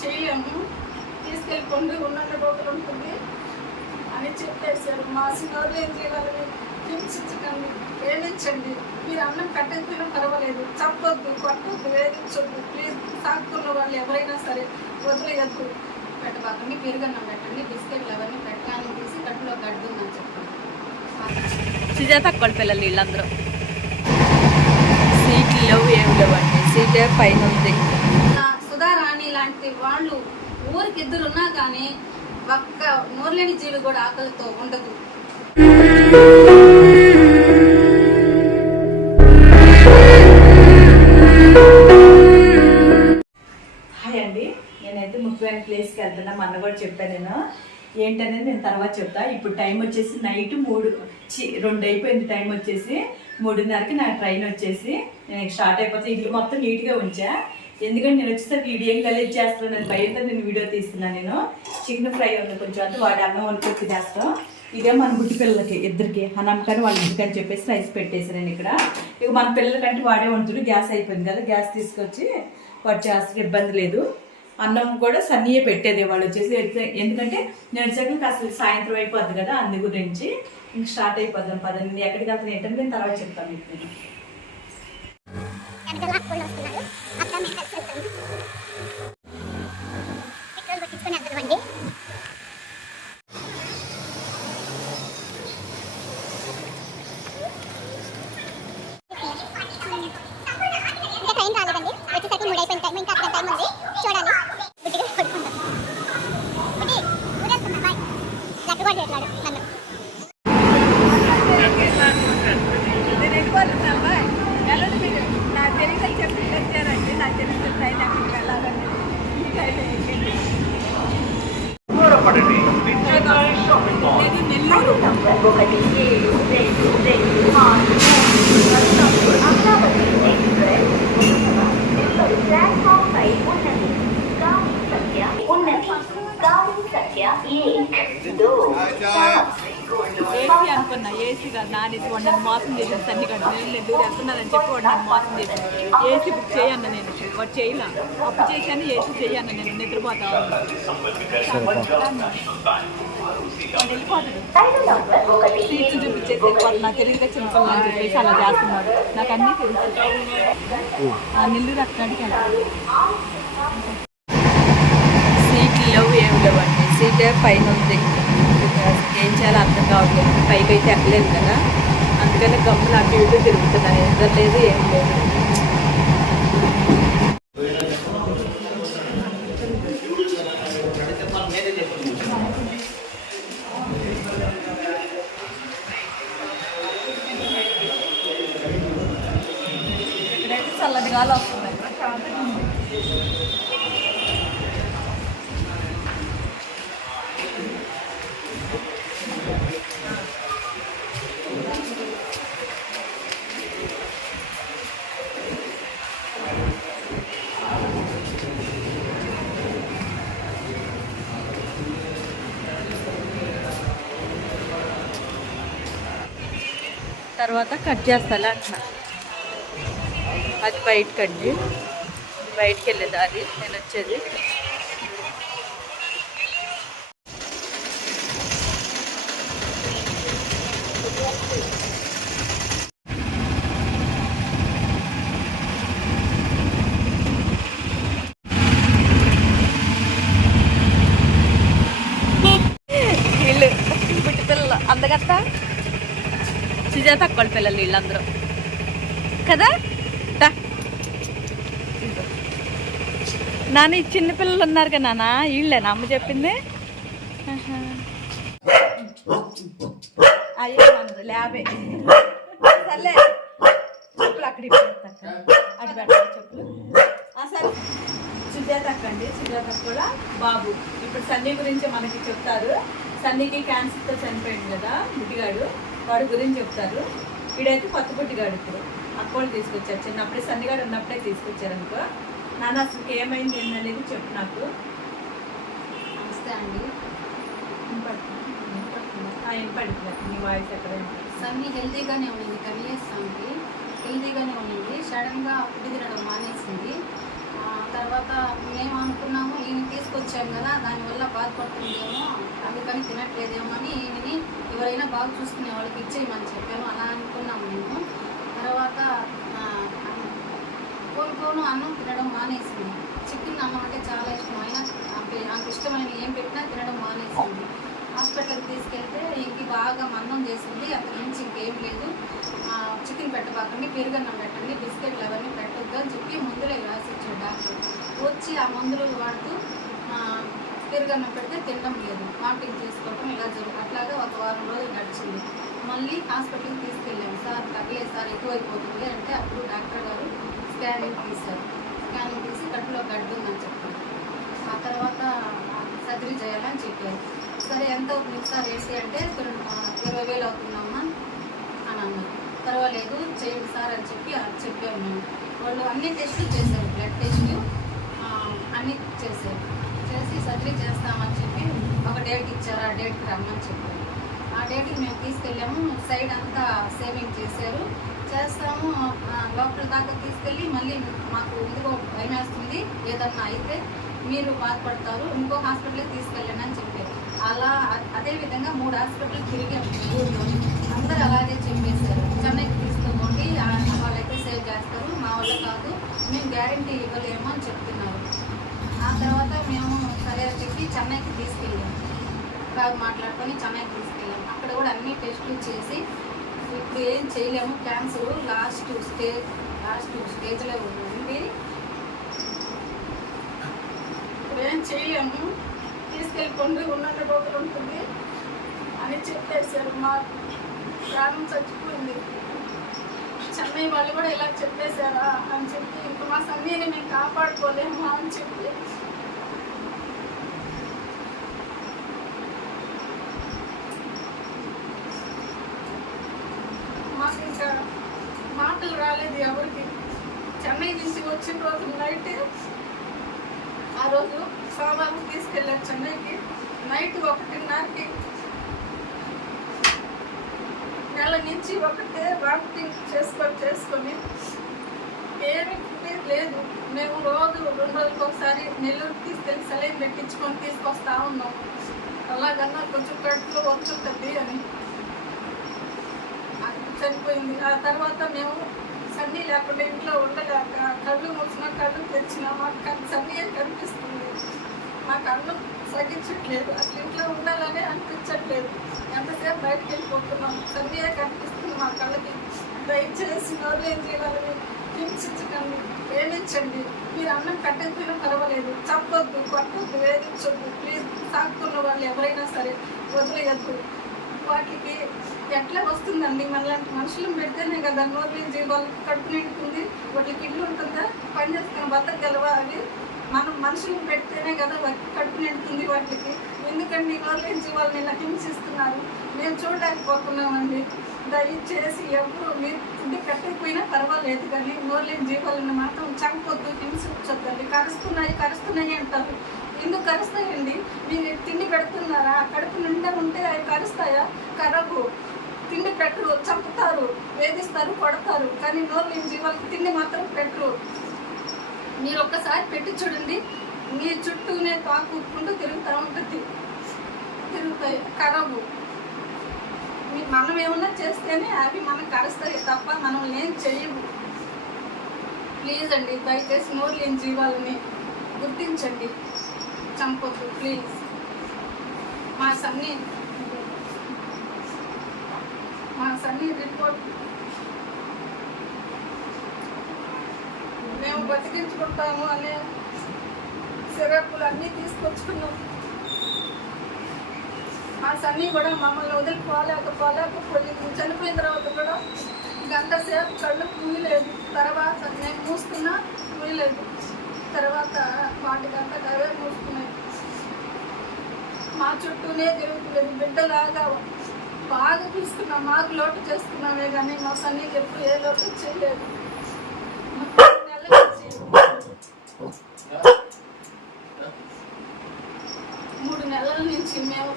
చేయము. తీసుకెళ్ళి కొండ ఉన్నట్టు రోజులు ఉంటుంది అని చెప్పేశారు. మా సినిమాలు ఏం చేయాలని హింసించకండి వేధించండి మీరు అన్నం కట్టకపోయినా పర్వాలేదు. చప్పొద్దు కొట్టొద్దు వేధించొద్దు. ప్లీజ్ తాకుతున్న వాళ్ళు ఎవరైనా సరే వదిలేయద్దు. పెట్టబాకండి పెరుగన్నం పెట్టండి బిస్కెట్లు అవన్నీ పెట్టాలని తీసి కట్టులో గడ్డుందని చెప్పండి సుజాత అక్కడ పిల్లలు వీళ్ళందరూ సీట్లు లేవు ఏమి లేవండి. సీటే పైన ఉంది. ప్రతి వాళ్ళు ఊరికి ఇద్దరు ఉన్నా కానీ ఒక్క నోర్లేని జీవి కూడా ఆకలితో ఉండదు. హాయ్ అండి. నేనైతే ముఖ్యమైన ప్లేస్కి వెళ్తున్నా. అన్న కూడా చెప్పాను నేను. ఏంటనేది నేను తర్వాత చెప్తా. ఇప్పుడు టైం వచ్చేసి నైట్ మూడు చి రెండు అయిపోయింది టైం వచ్చేసి. మూడున్నరకి నా ట్రైన్ వచ్చేసి. నేను స్టార్ట్ అయిపోతే ఇల్లు మొత్తం నీట్గా ఉంచా. ఎందుకంటే నేను వచ్చేసరికి వీడియో కలెక్ట్ గలీజ్ చేస్తున్నాను భయంతో నేను వీడియో తీస్తున్నాను నేను. చికెన్ ఫ్రై ఉంది కొంచెం అంతా వాడి అన్నం వండుకొని తినేస్తాం. ఇదే మన బుట్టి పిల్లలకి ఇద్దరికి అన్నమ్మకాని వాళ్ళ ఇంటికని చెప్పేసి రైస్ పెట్టేసి నేను ఇక్కడ. ఇక మన పిల్లలకంటే వాడే వండుతుడు గ్యాస్ అయిపోయింది కదా గ్యాస్ తీసుకొచ్చి వాడు చేస్తే ఇబ్బంది లేదు. అన్నం కూడా సన్నీయే పెట్టేది వాళ్ళు వచ్చేసి ఎందుకంటే నేను వచ్చాక అసలు సాయంత్రం అయిపోద్ది కదా అందు గురించి ఇంక స్టార్ట్ అయిపోద్దాం పదండి. ఎక్కడికి వెళ్తాను ఏంటంటే నేను తర్వాత చెప్తాను మీకు నేను వెనకాల అప్పులు వస్తున్నారు అక్కడ మేము కలిసి వెళ్తాము పెట్రోల్ కొట్టించుకొని వెళ్తామండి ఇంకా ట్రైన్ రాలేదండి వచ్చేసరికి మూడు అయిపోయిన టైం ఇంకా అక్కడ టైం ఉంది చూడాలి బుద్ధిగా కొట్టుకుంటాం బుద్ధి ఊరేస్తున్నా బాయ్ లెక్క కూడా చేట్లాడు నన్ను నేను వెళ్ళిపోతున్నా వెళ్ళండి మీరు నా తెలియదు చెప్పి వచ్చారండి నాకు తెలిసిన ట్రైన్ ఎక్కడికి వెళ్ళాలని ఈ ట్రైన్ ఎక్కండి. ఇది నెల్లూరు ఏసీ అనుకున్నా అనేసి వాడు నన్ను మోసం చేశాను సన్ని నేను నెల్లూరు వెళ్తున్నానని చెప్పి వాడు నన్ను మోసం చేశాను ఏసీ బుక్ చేయన్న నేను. వాడు చేయలా. అప్పు చేశాను ఏసీ చేయన్న నేను. నిద్రపోతా వెళ్ళిపోతాడు. సీట్లు చూపించేసి వెళ్ళిపోతాడు. నాకు తెలియదు చిన్నపిల్లలు అని చెప్పేసి అలా చేస్తున్నాడు. నాకు అన్నీ తెలుసు. ఆ నెల్లూరు అక్కడికి వెళ్ళాలి సీట్లు లేవు ఏమి లేవండి. సీటే పైన ఉంది ఏం చేయాలో అర్థం కావట్లేదు. పైకి అయితే ఎక్కలేదు కదా. అందుకని గమ్మున అటు ఇటు తిరుగుతున్నాను నిద్ర లేదు ఏం లేదు. తర్వాత కట్ చేస్తాను అంటున్నా అది బయటకు అండి బయటకు వెళ్ళేది అది నేను వచ్చేది వీళ్ళు పుట్టి పిల్లలు అందగత్త సుజాత అక్కడ పిల్లలు వీళ్ళందరూ. కదా? నాన్న ఈ చిన్న పిల్లలు ఉన్నారు కదా నాన్న? వీళ్ళేనా? అమ్మ చెప్పింది? అయ్యో మనది సర్లే. చెప్పులు అక్కడ అటు పెట్టాలి చెప్పులు. సరే. సుజాత అక్కండి సుజాత కూడా బాబు. ఇప్పుడు సన్నీ గురించి మనకి చెప్తారు. సన్నీకి క్యాన్సర్తో చనిపోయింది కదా ముట్టిగాడు. వాడి గురించి చెప్తారు. వీడైతే కొత్త బుట్టిగాడు ఇప్పుడు. అక్క వాళ్ళు తీసుకొచ్చారు. చిన్నప్పుడే సన్నిగాడు ఉన్నప్పుడే తీసుకొచ్చారు అనుకో. నాన్న అసలు ఏమైంది ఏందనేది చెప్పు నాకు. నమస్తే అండి. వినపడుతుంది? నీ వాయిస్ ఎక్కడ సన్నీ హెల్తీగానే ఉండింది ఇయర్స్ సన్కి హెల్తీగానే ఉండింది సడన్గా ఫుడ్ తినడం మానేసింది. తర్వాత మేము అనుకున్నాము ఈయనకి ఇచ్చాం కదా దానివల్ల బాధపడుతుందేమో కానీ తినట్లేదేమో అని ఈమెని ఎవరైనా బాగా చూసుకునే వాళ్ళకి ఇచ్చేయమని చెప్పాను. అలా అనుకున్నాము మేము. తర్వాత ఆ, కోలుకోను అన్నం తినడం మానేసింది. చికెన్ అన్నం అంటే చాలా ఇష్టం. అయినా నాకు ఇష్టమైన ఏం పెట్టినా తినడం మానేసింది. హాస్పిటల్కి తీసుకెళ్తే ఇంక బాగా మన్నం చేసింది. అతని నుంచి ఇంకేం లేదు. చికెన్ పెట్టబాకండి పెరుగన్నం పెట్టండి బిస్కెట్లు అవన్నీ పెట్టొద్దు అని చెప్పి మందులే రాసి ఇచ్చాడు డాక్టర్. వచ్చి ఆ మందులు వాడుతూ పెరుగన్నం పెడితే తినడం లేదు. వామిటింగ్ చేసుకోవటం ఇలా జరుగు అట్లాగే ఒక వారం రోజులు నడిచింది మళ్ళీ హాస్పిటల్కి తీసుకెళ్ళాము సార్ తగ్గలేదు సార్ ఎక్కువైపోతుంది అంటే అప్పుడు డాక్టర్ గారు స్కానింగ్ తీశారు. స్కానింగ్ తీసి కట్టులో గడ్డు ఉందని చెప్పారు. ఆ తర్వాత సర్జరీ చేయాలని చెప్పారు. సరే ఎంత అవుతుంది సార్ ఏంటి అంటే ఇరవై వేలు అవుతుందమ్మా అని అన్నారు. పర్వాలేదు చేయండి సార్ అని చెప్పి చెప్పాము మేము వాళ్ళు అన్ని టెస్టులు చేశారు. బ్లడ్ టెస్టులు అన్నీ చేశారు. చేసి సర్జరీ చేస్తామని చెప్పి ఒక డేట్ ఇచ్చారు. ఆ డేట్కి రమ్మని చెప్పారు. ఆ డేట్కి మేము తీసుకెళ్ళాము. సైడ్ అంతా సేవింగ్ చేశారు. చేస్తాము. డాక్టర్ దాకా తీసుకెళ్ళి మళ్ళీ మాకు ఇదిగో భయం వేస్తుంది. ఏదన్నా అయితే మీరు బాధపడతారు. ఇంకో హాస్పిటల్కి తీసుకెళ్ళండి అని చెప్పారు. అలా అదేవిధంగా అదే విధంగా మూడు హాస్పిటల్ తిరిగాము. ఊళ్ళో అందరూ అలాగే చెప్పేశారు. చెన్నైకి తీసుకోండి వాళ్ళైతే సేవ్ చేస్తారు. మా వల్ల కాదు. మేము గ్యారంటీ ఇవ్వలేము అని చెప్తున్నారు. ఆ తర్వాత మేము సరే చెప్పి చెన్నైకి తీసుకెళ్ళాము బాగా మాట్లాడుకొని చెన్నైకి తీసుకెళ్ళాం. అక్కడ కూడా అన్ని టెస్టులు చేసి ఇప్పుడు ఏం చేయలేము. క్యాన్సర్ లాస్ట్ స్టేజ్ లాస్ట్ స్టేజ్లో ఉంది. ఇప్పుడు ఏం చేయలేము. తీసుకెళ్ళకుండా ఉన్నన్ని రోజులు ఉంటుంది అని చెప్పేశారు. మా ప్రాణం చచ్చిపోయింది. చెన్నై వాళ్ళు కూడా ఇలా చెప్పేశారా అని చెప్పి ఇంకా మా సన్నీని మేము కాపాడుకోలేము అని చెప్పి ఇంకా మాటలు రాలేదు ఎవరికి. చెన్నై నుంచి వచ్చిన రోజు నైట్ ఆ రోజు సోమవారం తీసుకెళ్ళారు చెన్నైకి. నైట్ ఒకటిన్నరకి నెల నుంచి ఒకటే వామిటింగ్ చేసుకొని చేసుకొని ఏమి లేదు మేము రోజు రెండు రోజులకు ఒకసారి నెల్లూరుకి తీసుకెళ్ళి సెలైన్ పెట్టించుకొని తీసుకొస్తా ఉన్నాం. అలాగన్నా కొంచెం కడుపులో వచ్చుంటుంది అని. చనిపోయింది. ఆ తర్వాత మేము సన్నీ లేకుండా ఇంట్లో ఉండలేక కళ్ళు మూసిన కళ్ళు తెచ్చిన మాకు సన్నీయే కనిపిస్తుంది. మాకు అన్నం సగించట్లేదు. అసలు ఇంట్లో ఉండాలనే అనిపించట్లేదు. ఎంతసేపు బయటకు వెళ్ళిపోతున్నాం? సన్నీయే కనిపిస్తుంది మా కళ్ళకి. దయచేసి నోరు ఏం చేయాలని హింసించకండి. వేధించండి మీరు అన్నం కట్టకపోయినా పర్వాలేదు. చంపొద్దు కొట్టొద్దు వేధించొద్దు. ప్లీజ్ సాగుతున్న వాళ్ళు ఎవరైనా సరే వదిలేయద్దు. వాటికి ఎట్లా వస్తుందండి? మనలాంటి మనుషులను పెడితేనే కదా నోర్లేని జీవాలు కడుపు నిండుతుంది. వాటికి ఇల్లు ఉంటుందా? పని చేసుకుని బతకగలవా అవి మనం మనుషులను పెడితేనే కదా కడుపు నిండుతుంది వాటికి. ఎందుకండి నోర్లేని జీవాలను ఇలా హింసిస్తున్నారు? మేము చూడలేకపోతున్నామండి. దయచేసి ఎవరు మీరు ఫుడ్ కట్టకపోయినా పర్వాలేదు కానీ నోర్లేని జీవాలను మాత్రం చంపొద్దు హింసించొద్దండి. కరుస్తున్నాయి కరుస్తున్నాయి అంటారు. ఎందుకు కరుస్తాయండి మీరు తిండి పెడుతున్నారా? కడుపు నిండా ఉంటే అవి కరుస్తాయా? కరవు. తిండి పెట్టరు చంపుతారు వేధిస్తారు కొడతారు. కానీ నోరు లేని జీవాలకు తిండి మాత్రం పెట్టరు. మీరు ఒక్కసారి పెట్టి చూడండి. మీ చుట్టూనే తాకుకుంటూ తిరుగుతూ ఉంటుంది. తిరుగుతాయి కరవు. మీ- మనం ఏమన్నా చేస్తేనే అవి మనకు కరుస్తాయి తప్ప మనం ఏం చెయ్యము ప్లీజ్ అండి దయచేసి నోరు లేని జీవాలని గుర్తించండి. చంపొద్దు ప్లీజ్. మా సన్నీ మా సన్నీ రిపోర్ట్ మేము బతికించుకుంటాము అనే సిరప్పులు అన్నీ తీసుకొచ్చుకున్నాం. ఆ సన్నీ కూడా మమ్మల్ని వదిలి పోలేక పోలేకపోయింది చనిపోయిన తర్వాత కూడా గంట సేపు కళ్ళు పూయలేదు తర్వాత నేను మూసుకున్నా పూయలేదు తర్వాత వాటి గంట అవే మూసుకున్నాయి. మా చుట్టూనే తిరుగుతులేదు బిడ్డలాగా బాగా చూసుకున్నాం మాకు లోటు చేసుకున్నామే కానీ మా సన్నీకి ఎప్పుడు ఏ లోటు చేయలేదు. మూడు నెలల నుంచి మేము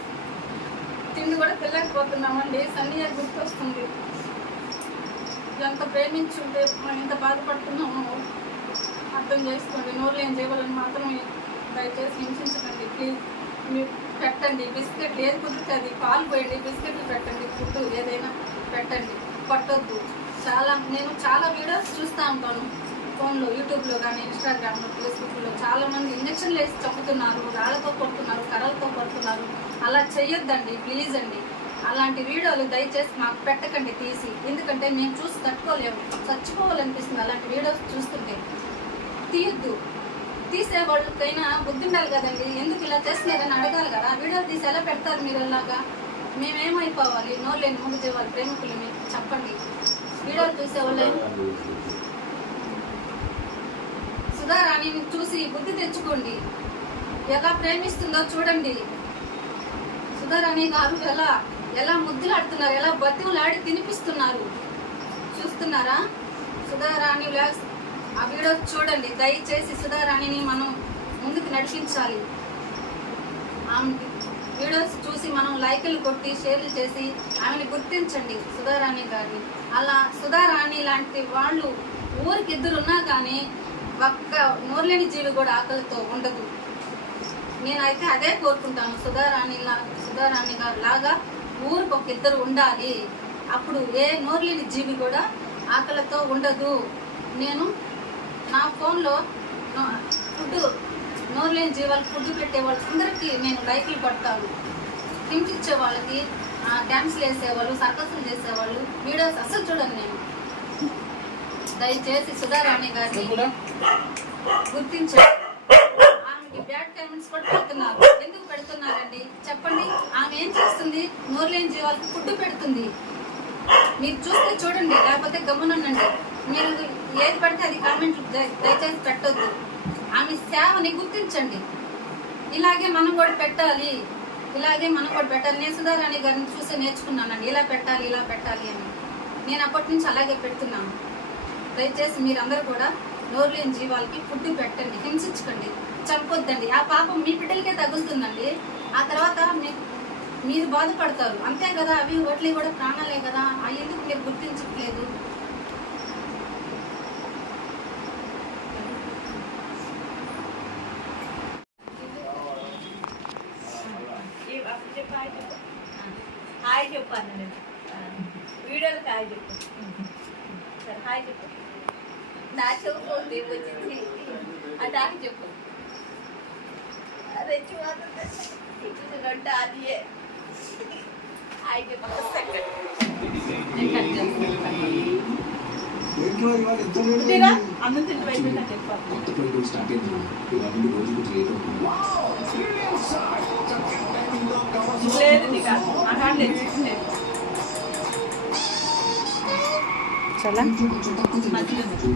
తిండి కూడా పిల్లకపోతున్నామండి సన్నీయ గుర్తొస్తుంది. ఎంత ప్రేమించుంటే మనం ఎంత బాధపడుతున్నామో అర్థం చేసుకోండి. నోరు లేని చేయాలని మాత్రం దయచేసి హింసించకండి. ప్లీజ్. మీరు పెట్టండి బిస్కెట్ ఏది కుదురుతుంది? పాలు పోయండి బిస్కెట్లు పెట్టండి ఫుడ్ ఏదైనా పెట్టండి. పట్టొద్దు. చాలా నేను చాలా వీడియోస్ చూస్తూ ఉంటాను ఫోన్లో యూట్యూబ్లో కానీ ఇన్స్టాగ్రామ్లో ఫేస్బుక్లో. చాలా మంది ఇంజక్షన్లు వేసి చంపుతున్నారు రాళ్ళతో కొడుతున్నారు కర్రలతో కొడుతున్నారు. అలా చెయ్యొద్దండి ప్లీజ్ అండి. అలాంటి వీడియోలు దయచేసి మాకు పెట్టకండి తీసి. ఎందుకంటే నేను చూసి తట్టుకోలేము. చచ్చిపోవాలనిపిస్తుంది అలాంటి వీడియోస్ చూస్తుంటే. తీయొద్దు. తీసే వాళ్ళకైనా బుద్ధి ఉండాలి కదండి. ఎందుకు ఇలా చేస్తున్నారని అడగాలి కదా. వీడియోలు తీసి ఎలా పెడతారు మీరు ఇలాగా మేమేమైపోవాలి? నో లేని మూడు ప్రేమికులు మీరు చెప్పండి. వీడియోలు చూసేవాళ్ళే సుధారాణిని చూసి బుద్ధి తెచ్చుకోండి. ఎలా ప్రేమిస్తుందో చూడండి. సుధారాణి గారు ఎలా ఎలా ముద్దులాడుతున్నారు? ఎలా బతివులాడి తినిపిస్తున్నారు? చూస్తున్నారా? సుధారాణి వ్లాగ్స్ ఆ వీడియో చూడండి. దయచేసి సుధారాణిని మనం ముందుకు నడిపించాలి. ఆమె వీడియోస్ చూసి మనం లైకులు కొట్టి షేర్లు చేసి ఆమెను గుర్తించండి సుధారాణి గారిని. అలా సుధారాణి లాంటి వాళ్ళు ఊరికి ఇద్దరు ఉన్నా కానీ ఒక్క నోర్లేని జీవి కూడా ఆకలితో ఉండదు. నేనైతే అదే కోరుకుంటాను. సుధారాణి లా సుధారాణి గారు లాగా ఊరికి ఒక ఇద్దరు ఉండాలి. అప్పుడు ఏ నోర్లేని జీవి కూడా ఆకలితో ఉండదు. నేను నా ఫోన్లో ఫుడ్ నోరులేని జీవాలకు ఫుడ్ పెట్టే వాళ్ళందరికీ నేను లైక్లు పడతాను. హింసించే వాళ్ళకి డ్యాన్స్లు వేసేవాళ్ళు సర్కస్లు చేసేవాళ్ళు వీడియోస్ అస్సలు చూడను నేను. దయచేసి సుధారాణి గారిని గుర్తించండి ఆమెకి బ్యాడ్ కామెంట్స్ కూడా పెడుతున్నారు. ఎందుకు పెడుతున్నారండి? చెప్పండి. ఆమె ఏం చేస్తుంది? నోరులేని జీవాలకు ఫుడ్ పెడుతుంది. మీరు చూస్తే చూడండి లేకపోతే గమనండి మీరు ఏది పడితే అది కామెంట్లు దయచేసి పెట్టొద్దు. ఆమె సేవని గుర్తించండి. ఇలాగే మనం కూడా పెట్టాలి. ఇలాగే మనం కూడా పెట్టాలి. నేను సుధారాణి గారిని చూసి నేర్చుకున్నానండి. ఇలా పెట్టాలి ఇలా పెట్టాలి అని. నేను అప్పటి నుంచి అలాగే పెడుతున్నాను. దయచేసి మీరందరూ కూడా నోర్లేని జీవాలకి ఫుడ్ పెట్టండి హింసించకండి చంపొద్దండి. ఆ పాపం మీ బిడ్డలకే తగులుతుందండి. ఆ తర్వాత మీ- మీరు బాధపడతారు. అంతే కదా అవి ఓట్లే కూడా ప్రాణాలే కదా. ఆ ఎందుకు మీరు గుర్తించట్లేదు ఈ అప్పుడు చెప్పు హాయ్ చెప్పు హాయ్ చెప్పు అన్న నేను వీడియోలకు హాయ్ చెప్పు సరే హాయ్ చెప్పు నా చెవు పోతే వచ్చింది అది హాయ్ చెప్పు అదే చూసినట్టు అది హాయ్ చెప్పు కొత్త ప్రోగ్రామ్ స్టార్ట్ అయింది లేదు చాలా? తిన్నా. మధ్యలో మధ్యలో.